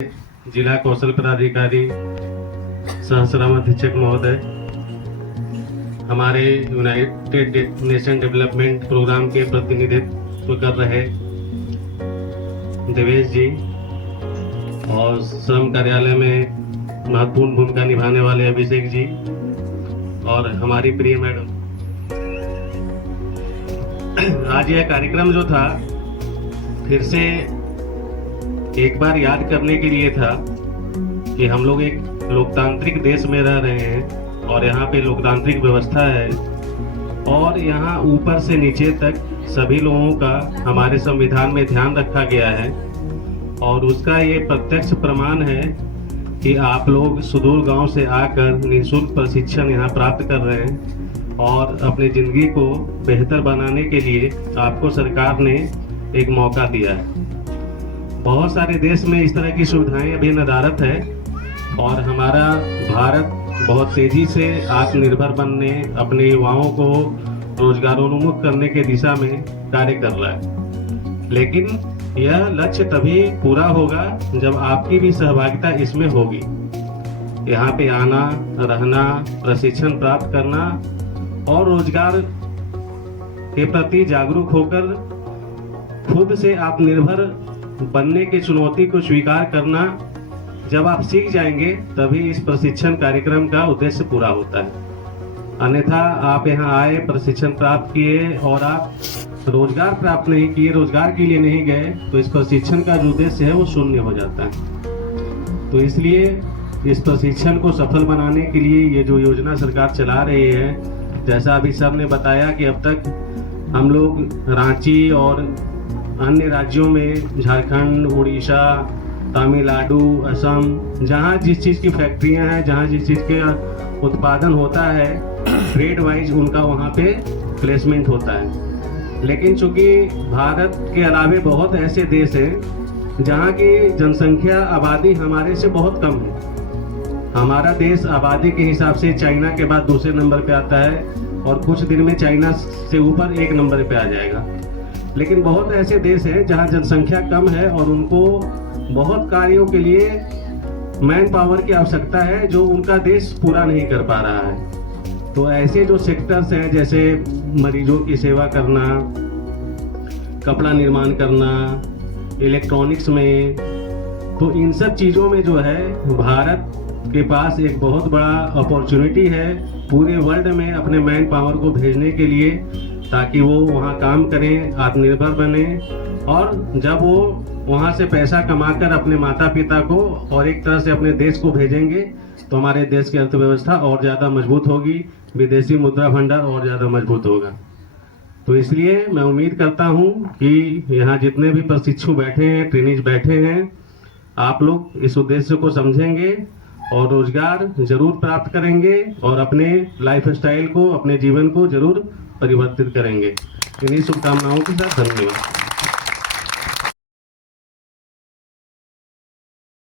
जिला कौशल पदाधिकारी सहस्राम अधीक्षक महोदय, हमारे यूनाइटेड नेशन डेवलपमेंट प्रोग्राम के प्रतिनिधित्व कर रहे देवेश जी और श्रम कार्यालय में महत्वपूर्ण भूमिका निभाने वाले अभिषेक जी और हमारी प्रिय मैडम। आज यह कार्यक्रम जो था फिर से एक बार याद करने के लिए था कि हम लोग एक लोकतांत्रिक देश में रह रहे हैं और यहाँ पे लोकतांत्रिक व्यवस्था है और यहाँ ऊपर से नीचे तक सभी लोगों का हमारे संविधान में ध्यान रखा गया है और उसका ये प्रत्यक्ष प्रमाण है कि आप लोग सुदूर गांव से आकर निःशुल्क प्रशिक्षण यहाँ प्राप्त कर रहे हैं और अपनी जिंदगी को बेहतर बनाने के लिए आपको सरकार ने एक मौका दिया है। बहुत सारे देश में इस तरह की सुविधाएं अभी नदारत है और हमारा भारत बहुत तेजी से आत्मनिर्भर बनने, अपने युवाओं को रोजगारोन्मुख करने के दिशा में कार्य कर रहा है। लेकिन यह लक्ष्य तभी पूरा होगा जब आपकी भी सहभागिता इसमें होगी। यहाँ पे आना, रहना, प्रशिक्षण प्राप्त करना और रोजगार के प्रति जागरूक होकर खुद से आत्मनिर्भर बनने की चुनौती को स्वीकार करना जब आप सीख जाएंगे तभी इस प्रशिक्षण कार्यक्रम का उद्देश्य पूरा होता है। अन्यथा आप यहाँ आए, प्रशिक्षण प्राप्त किए और आप रोजगार प्राप्त नहीं किए, रोजगार के लिए नहीं गए, तो इस प्रशिक्षण का जो उद्देश्य है वो शून्य हो जाता है। तो इसलिए इस प्रशिक्षण को सफल बनाने के लिए ये जो योजना सरकार चला रही है, जैसा अभी सर ने बताया कि अब तक हम लोग रांची और अन्य राज्यों में, झारखंड, उड़ीसा, तमिलनाडु, असम, जहाँ जिस चीज़ की फैक्ट्रियाँ हैं, जहाँ जिस चीज़ के उत्पादन होता है, ट्रेड वाइज उनका वहाँ पे प्लेसमेंट होता है। लेकिन चूंकि भारत के अलावे बहुत ऐसे देश हैं जहाँ की जनसंख्या, आबादी हमारे से बहुत कम है। हमारा देश आबादी के हिसाब से चाइना के बाद दूसरे नंबर पे आता है और कुछ दिन में चाइना से ऊपर 1 नंबर पे आ जाएगा। लेकिन बहुत ऐसे देश हैं जहां जनसंख्या कम है और उनको बहुत कार्यों के लिए मैन पावर की आवश्यकता है जो उनका देश पूरा नहीं कर पा रहा है। तो ऐसे जो सेक्टर्स हैं जैसे मरीजों की सेवा करना, कपड़ा निर्माण करना, इलेक्ट्रॉनिक्स में, तो इन सब चीज़ों में जो है भारत के पास एक बहुत बड़ा अपॉर्चुनिटी है पूरे वर्ल्ड में अपने मैन पावर को भेजने के लिए, ताकि वो वहाँ काम करें, आत्मनिर्भर बने और जब वो वहाँ से पैसा कमाकर अपने माता पिता को और एक तरह से अपने देश को भेजेंगे तो हमारे देश की अर्थव्यवस्था और ज़्यादा मजबूत होगी, विदेशी मुद्रा भंडार और ज़्यादा मजबूत होगा। तो इसलिए मैं उम्मीद करता हूँ कि यहाँ जितने भी प्रशिक्षु बैठे हैं, ट्रेनिज बैठे हैं, आप लोग इस उद्देश्य को समझेंगे और रोजगार जरूर प्राप्त करेंगे और अपने लाइफ स्टाइल को, अपने जीवन को जरूर परिवर्तित करेंगे। इन्हीं शुभकामनाओं के साथ धन्यवाद।